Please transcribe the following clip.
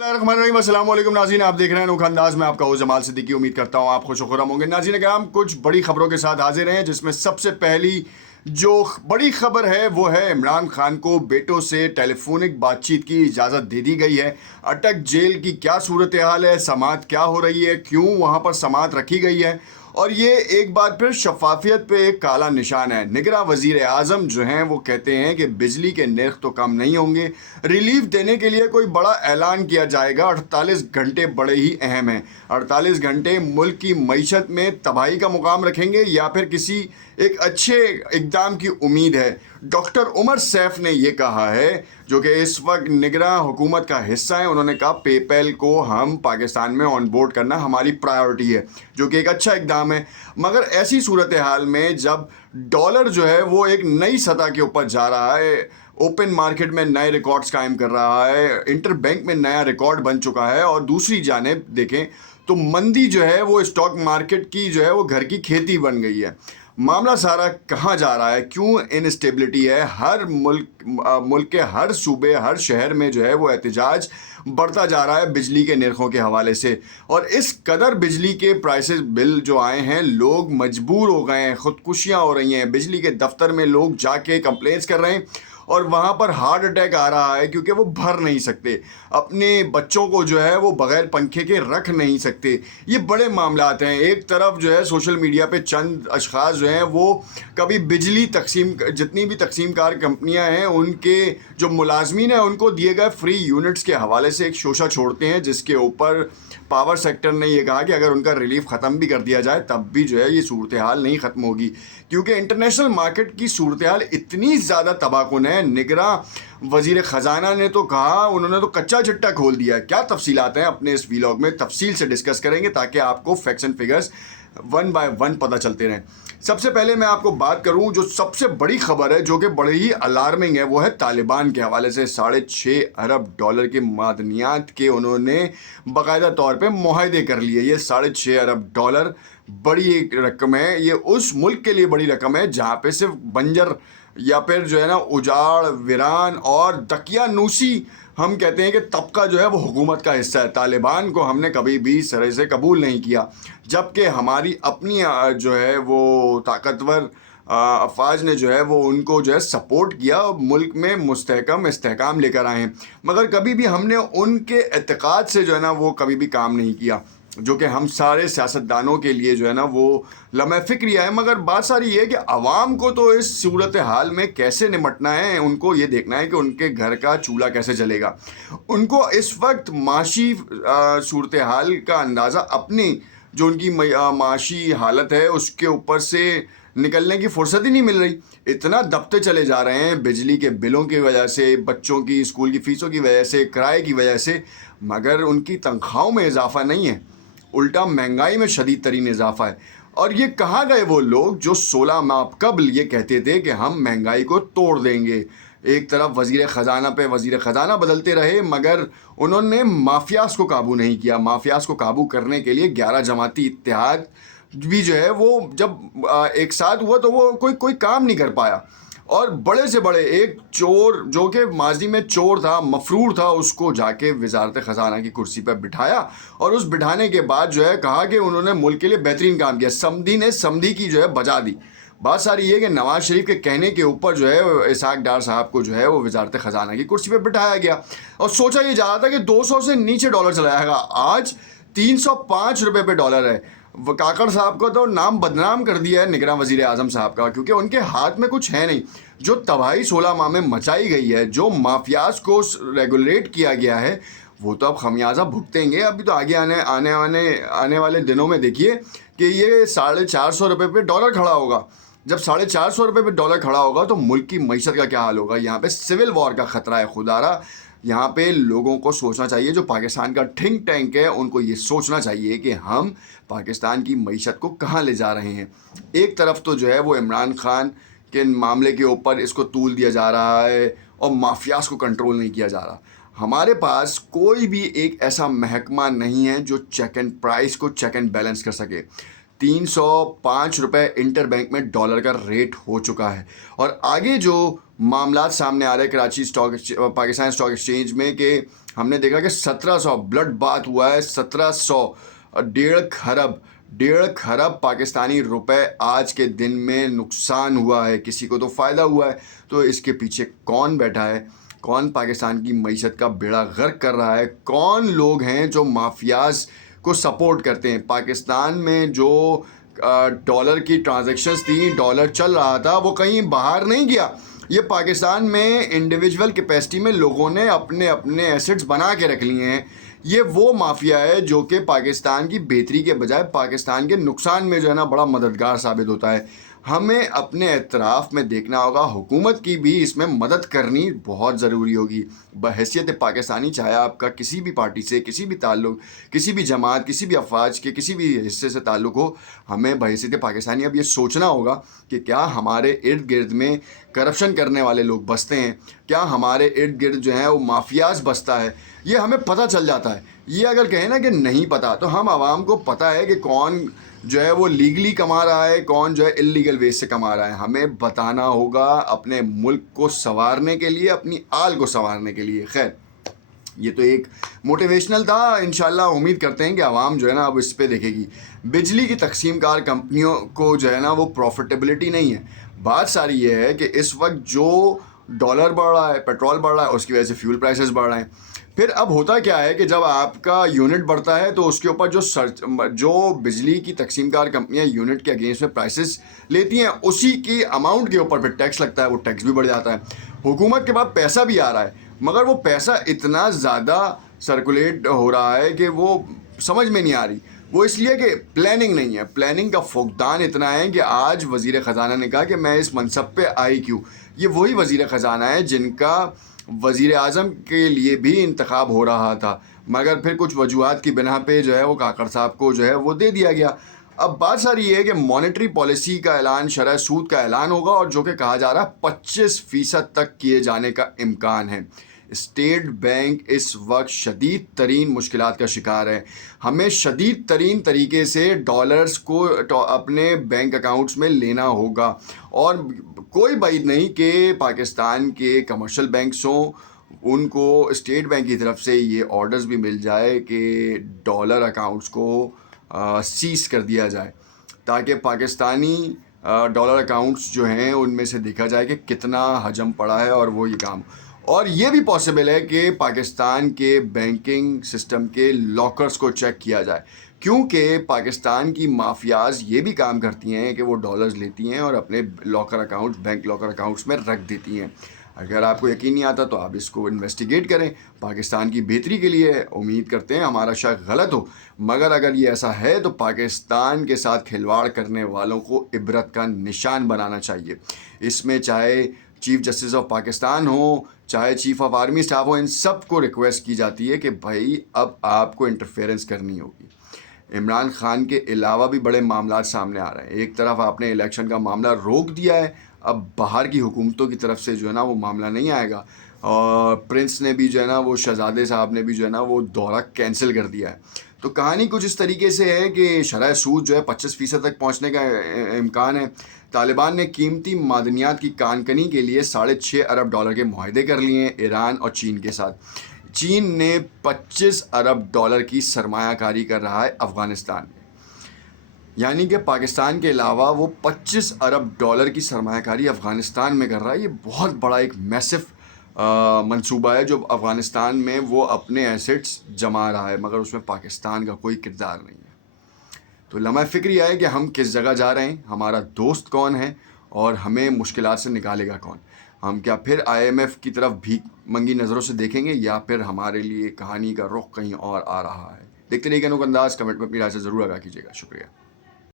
अस्सलाम वालेकुम नाज़रीन, आप देख रहे हैं अनोखा अंदाज में आपका हो जमाल सिद्दीकी। उम्मीद करता हूँ आप खुश खुर्रम होंगे। नाज़रीन कराम, कुछ बड़ी खबरों के साथ हाजिर हैं, जिसमें सबसे पहली जो बड़ी खबर है वो है इमरान खान को बेटों से टेलीफोनिक बातचीत की इजाज़त दे दी गई है। अटक जेल की क्या सूरत हाल है, समाअत क्या हो रही है, क्यों वहाँ पर समाअत रखी गई है, और ये एक बार फिर शफाफियत पे एक काला निशान है। निगरां वज़ीर आज़म जो हैं वो कहते हैं कि बिजली के नर्ख तो कम नहीं होंगे, रिलीफ देने के लिए कोई बड़ा ऐलान किया जाएगा। 48 घंटे बड़े ही अहम हैं। 48 घंटे मुल्क की मईशत में तबाही का मुकाम रखेंगे या फिर किसी एक अच्छे इक़दाम की उम्मीद है। डॉक्टर उमर सैफ ने ये कहा है, जो कि इस वक्त निगरां हुकूमत का हिस्सा है। उन्होंने कहा पेपैल को हम पाकिस्तान में ऑन बोर्ड करना हमारी प्रायोरिटी है, जो कि एक अच्छा इक़दाम है। मगर ऐसी सूरत हाल में जब डॉलर जो है वो एक नई सतह के ऊपर जा रहा है, ओपन मार्केट में नए रिकॉर्ड्स कायम कर रहा है, इंटर बैंक में नया रिकॉर्ड बन चुका है, और दूसरी जानिब देखें तो मंदी जो है वो स्टॉक मार्केट की जो है वो घर की खेती बन गई है। मामला सारा कहाँ जा रहा है, क्यों इनस्टेबिलिटी है, हर मुल्क के हर सूबे हर शहर में जो है वो एहतजाज बढ़ता जा रहा है बिजली के नरखों के हवाले से। और इस कदर बिजली के प्राइसेस बिल जो आए हैं, लोग मजबूर हो गए हैं, ख़ुदकुशियाँ हो रही हैं। बिजली के दफ्तर में लोग जाके कंप्लेंट्स कर रहे हैं और वहाँ पर हार्ट अटैक आ रहा है, क्योंकि वो भर नहीं सकते, अपने बच्चों को जो है वो बग़ैर पंखे के रख नहीं सकते। ये बड़े मामलात हैं। एक तरफ जो है सोशल मीडिया पे चंद अशख़ास जो हैं वो कभी बिजली तकसीम, जितनी भी तकसीमकार कंपनियां हैं उनके जो मुलाजमीन हैं उनको दिए गए फ्री यूनिट्स के हवाले से एक शोशा छोड़ते हैं, जिसके ऊपर पावर सेक्टर ने ये कहा कि अगर उनका रिलीफ ख़त्म भी कर दिया जाए तब भी जो है ये सूरत हाल नहीं ख़त्म होगी, क्योंकि इंटरनेशनल मार्केट की सूरत हाल इतनी ज़्यादा तबाहकुन है। निगरां वज़ीर ख़जाना ने तो कहा, उन्होंने तो कच्चा चिट्टा खोल दिया है। क्या तफसीलात हैं अपने इस वीलॉग में तफसील से डिस्कस करेंगे, ताकि आपको facts and figures one by one पता चलते रहें। सबसे पहले मैं आपको बात करूं, जो सबसे बड़ी खबर है जो कि बड़ी ही अलार्मिंग है, वो है तालिबान के हवाले से। $6.5 अरब के मादनियात के उन्होंने बाकायदा तौर पे मुआहदे कर लिए। ये $6.5 अरब बड़ी एक रकम है। ये उस मुल्क के लिए बड़ी रकम है जहाँ पे सिर्फ बंजर या फिर जो है ना उजाड़, वीरान और दकियानूसी हम कहते हैं कि तबका जो है वो हुकूमत का हिस्सा है। तालिबान को हमने कभी भी सिरे से कबूल नहीं किया, जबकि हमारी अपनी जो है वो ताकतवर अफवाज ने जो है वो उनको जो है सपोर्ट किया, मुल्क में मुस्तहकम इस्तेहकाम लेकर आए हैं। मगर कभी भी हमने उनके एतक़ाद से जो है ना वो कभी भी काम नहीं किया, जो कि हम सारे सियासतदानों के लिए जो है ना वो लम्हे फ़िक्रिया है। मगर बात सारी ये है कि आवाम को तो इस सूरत हाल में कैसे निमटना है, उनको ये देखना है कि उनके घर का चूल्हा कैसे जलेगा। उनको इस वक्त माशी सूरत हाल का अंदाज़ा अपनी जो उनकी माशी हालत है उसके ऊपर से निकलने की फुर्सत ही नहीं मिल रही। इतना दबते चले जा रहे हैं बिजली के बिलों की वजह से, बच्चों की स्कूल की फ़ीसों की वजह से, किराए की वजह से, मगर उनकी तनख्वाहों में इजाफा नहीं है, उल्टा महंगाई में शदीद तरीन इजाफा है। और ये कहाँ गए वो लोग जो 16 माह कबल ये कहते थे कि हम महंगाई को तोड़ देंगे। एक तरफ वज़ीर ख़जाना बदलते रहे, मगर उन्होंने माफियाज़ को काबू नहीं किया। माफियाज़ को काबू करने के लिए 11 जमाती इत्तेहाद भी जो है वो जब एक साथ हुआ तो वो कोई काम नहीं कर पाया। और बड़े से बड़े एक चोर, जो कि माजी में चोर था, मफरूर था, उसको जाके वजारत ख़जाना की कुर्सी पर बिठाया, और उस बिठाने के बाद जो है कहा कि उन्होंने मुल्क के लिए बेहतरीन काम किया। समधी ने समधी की जो है बजा दी। बात सारी ये कि नवाज़ शरीफ के कहने के ऊपर जो है इसहाक डार साहब को जो है वो वजारत ख़जाना की कुर्सी पर बिठाया गया, और सोचा ये जा रहा था कि 200 से नीचे डॉलर चला जाएगा। आज 305 रुपये पे डॉलर है। काकड़ साहब का तो नाम बदनाम कर दिया है निगरां वज़ीर आज़म साहब का, क्योंकि उनके हाथ में कुछ है नहीं। जो तबाही 16 माह में मचाई गई है, जो माफियाज़ को रेगुलेट किया गया है, वो तो अब खमियाजा भुगतेंगे। अभी तो आगे आने वाले दिनों में देखिए कि ये $450 पे डॉलर खड़ा होगा। जब $450 पे डॉलर खड़ा होगा तो मुल्क की मईशत का क्या हाल होगा। यहाँ पे सिविल वॉर का ख़तरा है। खुदारा, यहाँ पे लोगों को सोचना चाहिए, जो पाकिस्तान का थिंक टैंक है उनको ये सोचना चाहिए कि हम पाकिस्तान की मईशत को कहाँ ले जा रहे हैं। एक तरफ तो जो है वो इमरान खान के मामले के ऊपर इसको तूल दिया जा रहा है और माफियाज़ को कंट्रोल नहीं किया जा रहा। हमारे पास कोई भी एक ऐसा महकमा नहीं है जो चेक एंड प्राइस को चेक एंड बैलेंस कर सके। 305 रुपये इंटर बैंक में डॉलर का रेट हो चुका है। और आगे जो मामला सामने आ रहे हैं कराची पाकिस्तान स्टॉक एक्सचेंज में कि ہم نے دیکھا کہ 1700 بلڈ بات ہوا ہے، 1700 ڈیڑھ خرب پاکستانی روپے آج کے دن میں نقصان ہوا ہے. کسی کو تو فائدہ ہوا ہے. تو اس کے پیچھے کون بیٹھا ہے؟ کون پاکستان کی معیشت کا بیڑا غرق کر رہا ہے؟ کون لوگ ہیں جو مافیاز کو سپورٹ کرتے ہیں؟ پاکستان میں جو ڈالر کی ٹرانزیکشنز تھیں، ڈالر چل رہا تھا، وہ کہیں باہر نہیں گیا. یہ پاکستان میں انڈیویجول کیپیسٹی میں لوگوں نے اپنے ایسٹس بنا کے رکھ لیے ہیں. یہ وہ مافیا ہے جو کہ پاکستان کی بہتری کے بجائے پاکستان کے نقصان میں جو ہے نا بڑا مددگار ثابت ہوتا ہے. ہمیں اپنے اطراف میں دیکھنا ہوگا، حکومت کی بھی اس میں مدد کرنی بہت ضروری ہوگی. بحیثیت پاکستانی، چاہے آپ کا کسی بھی پارٹی سے کسی بھی تعلق، کسی بھی جماعت، کسی بھی افواج کے کسی بھی حصے سے تعلق ہو، ہمیں بحیثیت پاکستانی اب یہ سوچنا ہوگا کہ کیا ہمارے ارد گرد میں کرپشن کرنے والے لوگ بستے ہیں؟ کیا ہمارے ارد گرد جو ہیں وہ مافیاز بستا ہے؟ یہ ہمیں پتہ چل جاتا ہے. یہ اگر کہیں نا کہ نہیں پتہ، تو ہم عوام کو پتہ ہے کہ کون جو ہے وہ لیگلی کما رہا ہے، کون جو ہے اللیگل ویز سے کما رہا ہے. ہمیں بتانا ہوگا اپنے ملک کو سنوارنے کے لیے، اپنی آل کو سنوارنے کے لیے. خیر، یہ تو ایک موٹیویشنل تھا. انشاءاللہ امید کرتے ہیں کہ عوام جو ہے نا اب اس پہ دیکھے گی. بجلی کی تقسیم کار کمپنیوں کو جو ہے نا وہ پروفیٹیبلٹی نہیں ہے. بات ساری یہ ہے کہ اس وقت جو ڈالر بڑھ رہا ہے، پیٹرول بڑھ رہا ہے، اس کی وجہ سے فیول پرائسز بڑھ رہے ہیں. پھر اب ہوتا کیا ہے کہ جب آپ کا یونٹ بڑھتا ہے تو اس کے اوپر جو بجلی کی تقسیم کار کمپنیاں یونٹ کے اگینسٹ میں پرائسز لیتی ہیں، اسی کی اماؤنٹ کے اوپر پھر ٹیکس لگتا ہے. وہ ٹیکس بھی بڑھ جاتا ہے. حکومت کے پاس پیسہ بھی آ رہا ہے، مگر وہ پیسہ اتنا زیادہ سرکولیٹ ہو رہا ہے کہ وہ سمجھ میں نہیں آ رہی. وہ اس لیے کہ پلاننگ نہیں ہے. پلاننگ کا فقدان اتنا ہے کہ آج وزیر خزانہ نے کہا کہ میں اس منصب پہ آئی کیوں. یہ وہی وزیر خزانہ ہے جن کا وزیر اعظم کے لیے بھی انتخاب ہو رہا تھا، مگر پھر کچھ وجوہات کی بنا پہ جو ہے وہ کاکڑ صاحب کو جو ہے وہ دے دیا گیا. اب بات ساری یہ ہے کہ مانیٹری پالیسی کا اعلان، شرح سود کا اعلان ہوگا، اور جو کہ کہا جا رہا ہے 25% تک کیے جانے کا امکان ہے. اسٹیٹ بینک اس وقت شدید ترین مشکلات کا شکار ہے. ہمیں شدید ترین طریقے سے ڈالرز کو اپنے بینک اکاؤنٹس میں لینا ہوگا، اور کوئی بعید نہیں کہ پاکستان کے کمرشل بینکس ہوں، ان کو اسٹیٹ بینک کی طرف سے یہ آرڈرز بھی مل جائے کہ ڈالر اکاؤنٹس کو سیز کر دیا جائے، تاکہ پاکستانی ڈالر اکاؤنٹس جو ہیں ان میں سے دیکھا جائے کہ کتنا حجم پڑا ہے، اور وہ یہ کام. اور یہ بھی پاسبل ہے کہ پاکستان کے بینکنگ سسٹم کے لاکرز کو چیک کیا جائے، کیونکہ پاکستان کی مافیاز یہ بھی کام کرتی ہیں کہ وہ ڈالرز لیتی ہیں اور اپنے لاکر اکاؤنٹس، بینک لاکر اکاؤنٹس میں رکھ دیتی ہیں. اگر آپ کو یقین نہیں آتا تو آپ اس کو انویسٹیگیٹ کریں. پاکستان کی بہتری کے لیے امید کرتے ہیں، ہمارا شک غلط ہو، مگر اگر یہ ایسا ہے تو پاکستان کے ساتھ کھلواڑ کرنے والوں کو عبرت کا نشان بنانا چاہیے. اس میں چاہے چیف جسٹس آف پاکستان ہو، چاہے چیف آف آرمی اسٹاف ہو، ان سب کو ریکویسٹ کی جاتی ہے کہ بھائی اب آپ کو انٹرفیئرنس کرنی ہوگی. عمران خان کے علاوہ بھی بڑے معاملات سامنے آ رہے ہیں. ایک طرف آپ نے الیکشن کا معاملہ روک دیا ہے، اب باہر کی حکومتوں کی طرف سے جو ہے نا وہ معاملہ نہیں آئے گا، اور پرنس نے بھی جو ہے نا وہ شہزادے صاحب نے بھی جو ہے نا وہ دورہ کینسل کر دیا ہے. تو کہانی کچھ اس طریقے سے ہے کہ شرح سود جو ہے 25% تک پہنچنے کا امکان ہے. طالبان نے قیمتی معدنیات کی کان کنی کے لیے $6.5 ارب کے معاہدے کر لیے ہیں ایران اور چین کے ساتھ. چین نے $25 ارب کی سرمایہ کاری کر رہا ہے افغانستان میں، یعنی کہ پاکستان کے علاوہ وہ $25 ارب کی سرمایہ کاری افغانستان میں کر رہا ہے. یہ بہت بڑا ایک میسو منصوبہ ہے جو افغانستان میں وہ اپنے ایسٹس جما رہا ہے، مگر اس میں پاکستان کا کوئی کردار نہیں ہے. تو لمحہ فکر یہ ہے کہ ہم کس جگہ جا رہے ہیں، ہمارا دوست کون ہے، اور ہمیں مشکلات سے نکالے گا کون. ہم کیا پھر IMF کی طرف بھیک منگی نظروں سے دیکھیں گے، یا پھر ہمارے لیے کہانی کا رخ کہیں اور آ رہا ہے؟ دیکھتے رہیے گا نوک انداز. کمنٹ میں اپنی رائے سے ضرور آگاہ کیجیے گا. شکریہ.